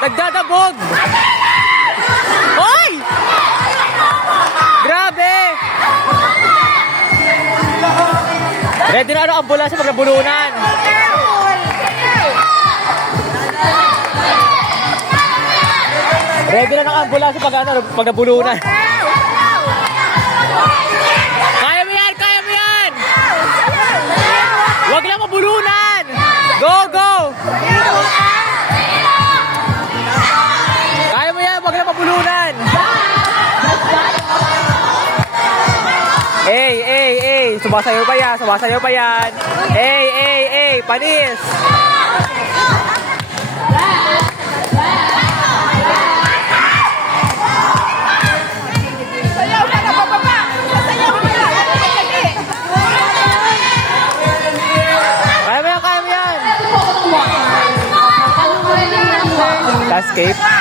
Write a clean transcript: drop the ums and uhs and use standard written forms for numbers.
Nagdadabog! Hoy! Grabe! Ready na ang ambulansya pag nabulunan. Ready na ang ambulansya pag nabulunan. Kaya mo yan! Kaya mo yan! Huwag lang mabulunan! Go! Go! Pabulunan. Sumasayaw pa yan, sumasayaw pa yan. Panis. Sayaw na na bababa. Sayaw na. Kaya mo yan, kaya mo yan. Landscape.